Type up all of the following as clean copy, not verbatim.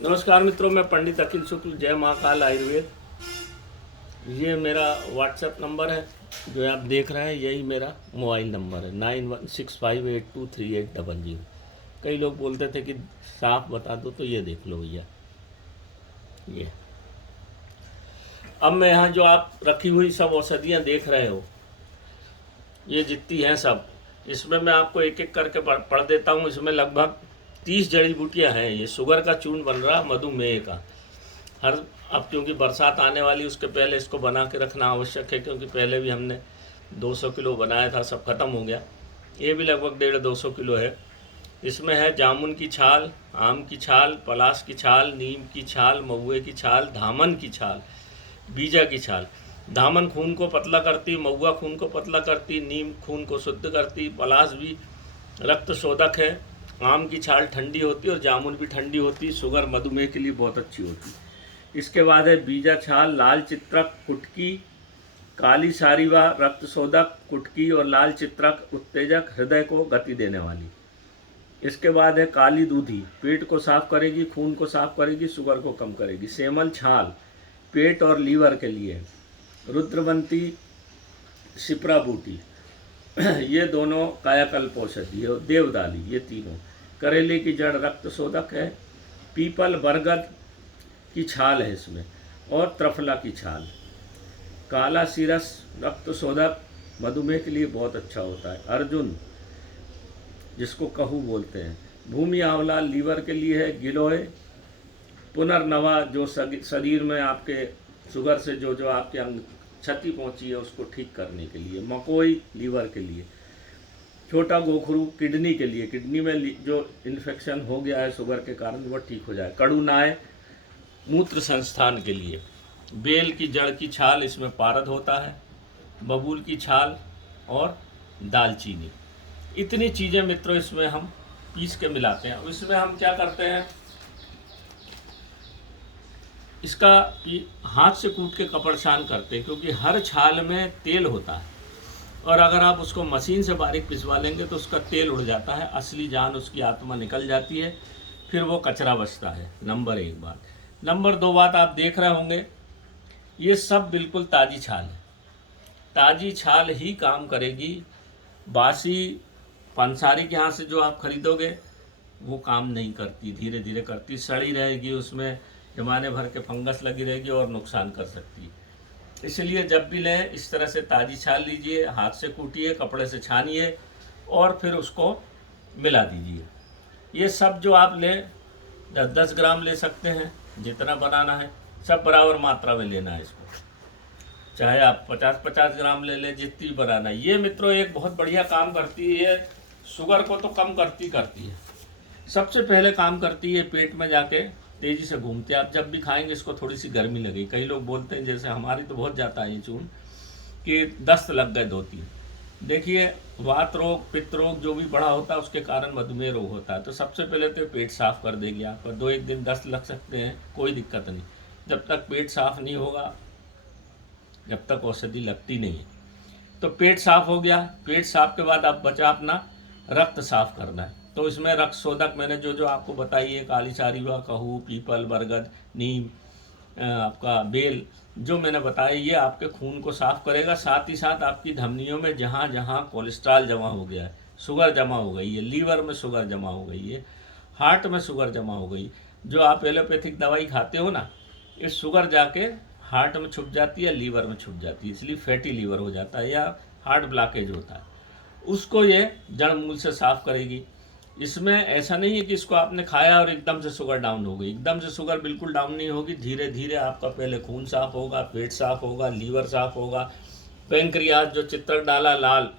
नमस्कार मित्रों, मैं पंडित अखिल शुक्ल, जय महाकाल आयुर्वेद। ये मेरा व्हाट्सएप नंबर है जो आप देख रहे हैं, यही मेरा मोबाइल नंबर है 9165823800। कई लोग बोलते थे कि साफ बता दो, तो ये देख लो भैया। ये अब मैं यहाँ जो आप रखी हुई सब औषधियाँ देख रहे हो, ये जितनी हैं सब, इसमें मैं आपको एक एक करके पढ़ देता हूँ। इसमें लगभग 30 जड़ी बूटियाँ हैं। ये शुगर का चूर्ण बन रहा, मधुमेह का। अब क्योंकि बरसात आने वाली, उसके पहले इसको बना के रखना आवश्यक है, क्योंकि पहले भी हमने 200 किलो बनाया था, सब खत्म हो गया। ये भी लगभग 150-200 किलो है। इसमें है जामुन की छाल, आम की छाल, पलाश की छाल, नीम की छाल, महुए की छाल, धामन की छाल, बीजा की छाल। धामन खून को पतला करती, महुआ खून को पतला करती, नीम खून को शुद्ध करती, पलाश भी रक्त शोधक है, आम की छाल ठंडी होती और जामुन भी ठंडी होती, शुगर मधुमेह के लिए बहुत अच्छी होती। इसके बाद है बीजा छाल, लाल चित्रक, कुटकी, काली सारीवा, रक्त शोधक, कुटकी और लाल चित्रक उत्तेजक, हृदय को गति देने वाली। इसके बाद है काली दूधी, पेट को साफ करेगी, खून को साफ करेगी, शुगर को कम करेगी। सेमल छाल, पेट और लीवर के लिए। रुद्रवंती, शिप्रा बूटी, ये दोनों कायाकल्प औषधि है। देवदाली, ये तीनों। करेले की जड़ रक्त शोधक है। पीपल, बरगद की छाल है इसमें, और त्रिफला की छाल। काला सीरस रक्त शोधक, मधुमेह के लिए बहुत अच्छा होता है। अर्जुन, जिसको कहू बोलते हैं। भूमि आंवला लीवर के लिए है। गिलोय, पुनर्नवा, जो शरीर में आपके शुगर से जो जो आपके अंग क्षति पहुंची है उसको ठीक करने के लिए। मकोई, लीवर के लिए। छोटा गोखरू, किडनी के लिए, किडनी में जो इन्फेक्शन हो गया है शुगर के कारण, वो ठीक हो जाए। कड़ूनाय, मूत्र संस्थान के लिए। बेल की जड़ की छाल, इसमें पारद होता है। बबूल की छाल और दालचीनी। इतनी चीज़ें मित्रों इसमें हम पीस के मिलाते हैं। अब इसमें हम क्या करते हैं, इसका हाथ से कूट के कपड़सान करते हैं, क्योंकि हर छाल में तेल होता है, और अगर आप उसको मशीन से बारीक पिसवा लेंगे तो उसका तेल उड़ जाता है, असली जान उसकी आत्मा निकल जाती है, फिर वो कचरा बचता है। नंबर 1 बात। नंबर 2 बात, आप देख रहे होंगे ये सब बिल्कुल ताज़ी छाल है। ताज़ी छाल ही काम करेगी। बासी पंसारी के यहाँ से जो आप खरीदोगे वो काम नहीं करती, धीरे धीरे करती, सड़ी रहेगी, उसमें जमाने भर के फंगस लगी रहेगी और नुकसान कर सकती है। इसलिए जब भी लें इस तरह से ताज़ी छाल लीजिए, हाथ से कूटिए, कपड़े से छानिए और फिर उसको मिला दीजिए। ये सब जो आप लें 10-10 ग्राम ले सकते हैं, जितना बनाना है सब बराबर मात्रा में लेना है इसको। चाहे आप 50-50 ग्राम ले लें, जितनी बनाना है। ये मित्रों एक बहुत बढ़िया काम करती है, शुगर को तो कम करती है। सबसे पहले काम करती है पेट में जाके तेज़ी से घूमते। आप जब भी खाएंगे इसको थोड़ी सी गर्मी लगेगी। कई लोग बोलते हैं, जैसे हमारी तो बहुत जाता है ये चूर्ण, कि दस्त लग गए 2-3। देखिए, वात रोग, पित्त रोग जो भी बड़ा होता है उसके कारण मधुमेह रोग होता है। तो सबसे पहले तो पेट साफ कर देगी आपका। 2-1 दिन दस्त लग सकते हैं, कोई दिक्कत नहीं। जब तक पेट साफ नहीं होगा, जब तक औषधि लगती नहीं। तो पेट साफ हो गया। पेट साफ के बाद अब बचा अपना रक्त साफ करना है। तो इसमें रक्त शोधक मैंने जो जो आपको बताई है, काली सारीवा, कहू, पीपल, बरगद, नीम, आपका बेल, जो मैंने बताया, ये आपके खून को साफ करेगा। साथ ही साथ आपकी धमनियों में जहाँ जहाँ कोलेस्ट्रॉल जमा हो गया है, शुगर जमा हो गई है, लीवर में शुगर जमा हो गई है, हार्ट में शुगर जमा हो गई, जो आप एलोपैथिक दवाई खाते हो ना, ये शुगर जाके हार्ट में छुप जाती है, लीवर में छुप जाती है, इसलिए फैटी लीवर हो जाता है या हार्ट ब्लॉकेज होता है। उसको ये जड़ मूल से साफ करेगी। इसमें ऐसा नहीं है कि इसको आपने खाया और एकदम से शुगर डाउन हो गई। एकदम से शुगर बिल्कुल डाउन नहीं होगी। धीरे धीरे आपका पहले खून साफ होगा, पेट साफ होगा, लीवर साफ होगा, पेंक्रियास जो चित्रक डाला लाल,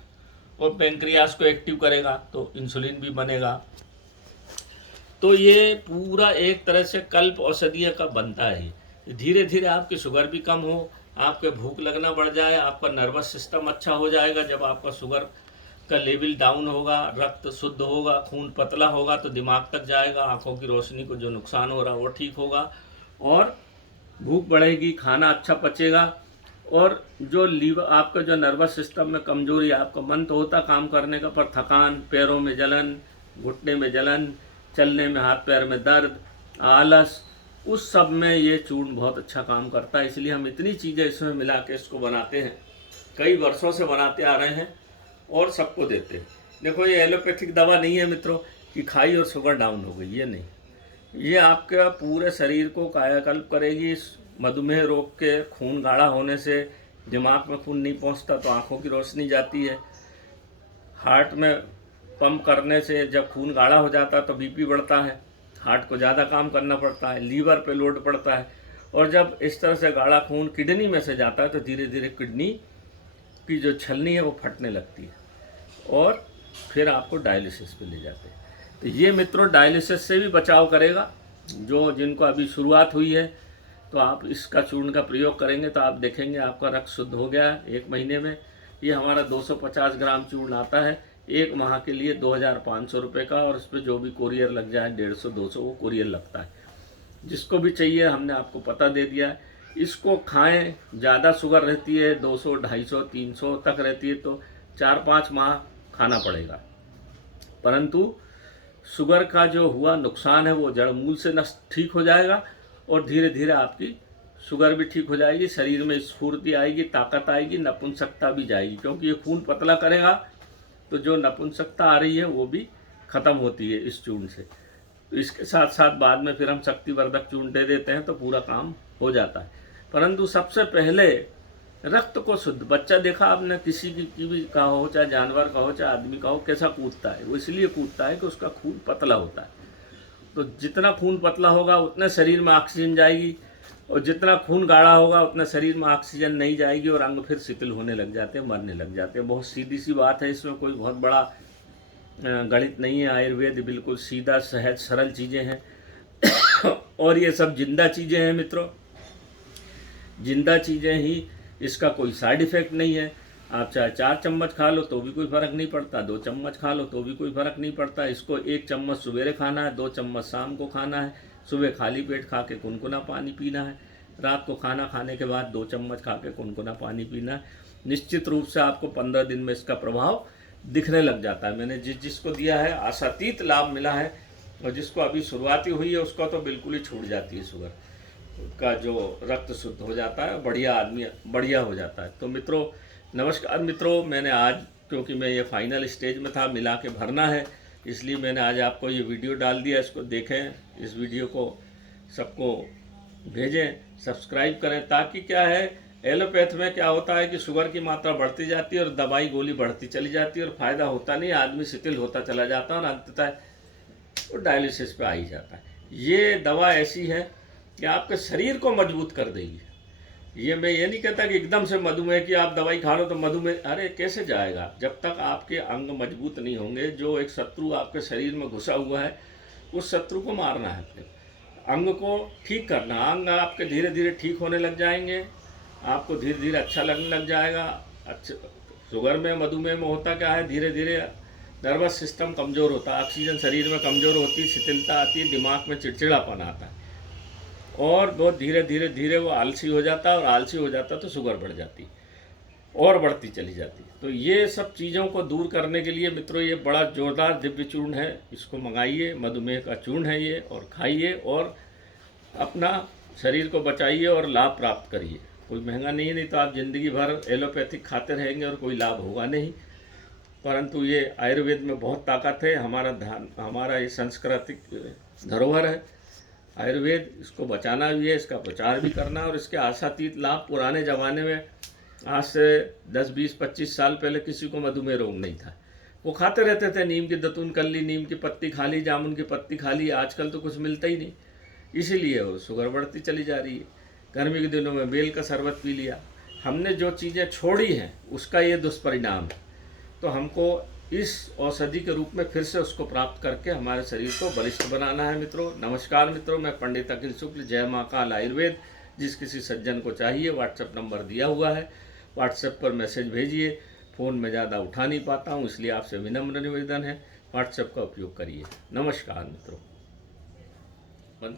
और पेंक्रियास को एक्टिव करेगा तो इंसुलिन भी बनेगा। तो ये पूरा एक तरह से कल्प औषधीय का बनता है। धीरे धीरे आपकी शुगर भी कम हो, आपके भूख लगना बढ़ जाए, आपका नर्वस सिस्टम अच्छा हो जाएगा। जब आपका शुगर का लेवल डाउन होगा, रक्त शुद्ध होगा, खून पतला होगा, तो दिमाग तक जाएगा, आंखों की रोशनी को जो नुकसान हो रहा है वो ठीक होगा, और भूख बढ़ेगी, खाना अच्छा पचेगा, और जो लीवर आपका जो नर्वस सिस्टम में कमजोरी, आपका मन तो होता काम करने का, पर थकान, पैरों में जलन, घुटने में जलन, चलने में हाथ पैर में दर्द, आलस, उस सब में ये चूर्ण बहुत अच्छा काम करता है। इसलिए हम इतनी चीज़ें इसमें मिला के इसको बनाते हैं, कई वर्षों से बनाते आ रहे हैं और सबको देते हैं। देखो ये एलोपैथिक दवा नहीं है मित्रों कि खाई और शुगर डाउन हो गई, ये नहीं। ये आपके पूरे शरीर को कायाकल्प करेगी। मधुमेह रोग के खून गाढ़ा होने से दिमाग में खून नहीं पहुंचता तो आंखों की रोशनी जाती है। हार्ट में पंप करने से जब खून गाढ़ा हो जाता है तो बीपी बढ़ता है, हार्ट को ज़्यादा काम करना पड़ता है, लीवर पे लोड पड़ता है। और जब इस तरह से गाढ़ा खून किडनी में से जाता है तो धीरे धीरे किडनी की जो छलनी है वो फटने लगती है और फिर आपको डायलिसिस पे ले जाते हैं। तो ये मित्रों डायलिसिस से भी बचाव करेगा। जो जिनको अभी शुरुआत हुई है तो आप इसका चूर्ण का प्रयोग करेंगे तो आप देखेंगे आपका रक्त शुद्ध हो गया 1 महीने में। ये हमारा 250 ग्राम चूर्ण आता है 1 माह के लिए 2500 रुपये का, और उस पर जो भी कोरियर लग जाए 150-200 वो कोरियर लगता है। जिसको भी चाहिए हमने आपको पता दे दिया है। इसको खाएं, ज़्यादा शुगर रहती है 200, 250, 300 तक रहती है तो 4-5 माह खाना पड़ेगा, परंतु शुगर का जो हुआ नुकसान है वो जड़ मूल से नष्ट ठीक हो जाएगा और धीरे धीरे आपकी शुगर भी ठीक हो जाएगी, शरीर में स्फूर्ति आएगी, ताकत आएगी, नपुंसकता भी जाएगी। क्योंकि ये खून पतला करेगा तो जो नपुंसकता आ रही है वो भी ख़त्म होती है इस चूर्ण से। तो इसके साथ साथ बाद में फिर हम शक्तिवर्धक चूर्ण दे देते हैं तो पूरा काम हो जाता है। परंतु सबसे पहले रक्त को शुद्ध, बच्चा देखा आपने किसी की भी का हो, चाहे जानवर का हो, चाहे आदमी का हो, कैसा कूदता है? वो इसलिए कूदता है कि उसका खून पतला होता है। तो जितना खून पतला होगा उतने शरीर में ऑक्सीजन जाएगी, और जितना खून गाढ़ा होगा उतना शरीर में ऑक्सीजन नहीं जाएगी और अंग फिर शिथिल होने लग जाते हैं, मरने लग जाते हैं। बहुत सीधी सी बात है, इसमें कोई बहुत बड़ा गणित नहीं है। आयुर्वेद बिल्कुल सीधा सहज सरल चीज़ें हैं और ये सब जिंदा चीज़ें हैं मित्रों, जिंदा चीज़ें ही, इसका कोई साइड इफ़ेक्ट नहीं है। आप चाहे 4 चम्मच खा लो तो भी कोई फ़र्क नहीं पड़ता, 2 चम्मच खा लो तो भी कोई फ़र्क नहीं पड़ता। इसको 1 चम्मच सवेरे खाना है, 2 चम्मच शाम को खाना है। सुबह खाली पेट खा के कुनकुना पानी पीना है, रात को खाना खाने के बाद 2 चम्मच खा के कुनकुना पानी पीना है। निश्चित रूप से आपको 15 दिन में इसका प्रभाव दिखने लग जाता है। मैंने जिसको दिया है आशातीत लाभ मिला है, और जिसको अभी शुरुआती हुई है उसका तो बिल्कुल ही छूट जाती है शुगर का, जो रक्त शुद्ध हो जाता है, बढ़िया आदमी बढ़िया हो जाता है। तो मित्रों नमस्कार मित्रों, मैंने आज क्योंकि मैं ये फाइनल स्टेज में था, मिला के भरना है, इसलिए मैंने आज आपको ये वीडियो डाल दिया। इसको देखें, इस वीडियो को सबको भेजें, सब्सक्राइब करें, ताकि क्या है एलोपैथ में क्या होता है कि शुगर की मात्रा बढ़ती जाती है और दवाई गोली बढ़ती चली जाती है और फ़ायदा होता नहीं, आदमी शिथिल होता चला जाता है और अंततः वो डायलिसिस पे आ ही जाता है। ये दवा ऐसी है कि आपके शरीर को मजबूत कर देगी। ये मैं ये नहीं कहता कि एकदम से मधुमेह की आप दवाई खा लो तो मधुमेह, अरे कैसे जाएगा जब तक आपके अंग मजबूत नहीं होंगे। जो एक शत्रु आपके शरीर में घुसा हुआ है उस शत्रु को मारना है, फिर अंग को ठीक करना। अंग आपके धीरे धीरे ठीक होने लग जाएंगे, आपको धीरे धीरे अच्छा लगने लग जाएगा। अच्छा, शुगर में मधुमेह में होता क्या है, धीरे धीरे नर्वस सिस्टम कमज़ोर होता है, ऑक्सीजन शरीर में कमज़ोर होती है, शिथिलता आती है, दिमाग में चिड़चिड़ापन आता है और बहुत धीरे धीरे धीरे वो आलसी हो जाता है, और आलसी हो जाता तो शुगर बढ़ जाती और बढ़ती चली जाती। तो ये सब चीज़ों को दूर करने के लिए मित्रों ये बड़ा जोरदार दिव्य चूर्ण है, इसको मंगाइए। मधुमेह का चूर्ण है ये, और खाइए और अपना शरीर को बचाइए और लाभ प्राप्त करिए। कोई महंगा नहीं है, नहीं तो आप ज़िंदगी भर एलोपैथिक खाते रहेंगे और कोई लाभ होगा नहीं। परंतु ये आयुर्वेद में बहुत ताकत है। हमारा ये सांस्कृतिक धरोहर है आयुर्वेद, इसको बचाना भी है, इसका प्रचार भी करना, और इसके आशातीत लाभ। पुराने ज़माने में आज से 10, 20, 25 साल पहले किसी को मधुमेह रोग नहीं था, वो खाते रहते थे, नीम की दतून कर ली, नीम की पत्ती खा ली, जामुन की पत्ती खा ली। आजकल तो कुछ मिलता ही नहीं, इसीलिए वो शुगर बढ़ती चली जा रही है। गर्मी के दिनों में बेल का शरबत पी लिया। हमने जो चीज़ें छोड़ी हैं उसका ये दुष्परिणाम है। तो हमको इस औषधि के रूप में फिर से उसको प्राप्त करके हमारे शरीर को बलिष्ठ बनाना है मित्रों। नमस्कार मित्रों, मैं पंडित अखिल शुक्ल, जय माँ काल आयुर्वेद। जिस किसी सज्जन को चाहिए व्हाट्सएप नंबर दिया हुआ है, व्हाट्सएप पर मैसेज भेजिए। फ़ोन में ज़्यादा उठा नहीं पाता हूँ, इसलिए आपसे विनम्र निवेदन है व्हाट्सएप का उपयोग करिए। नमस्कार मित्रों।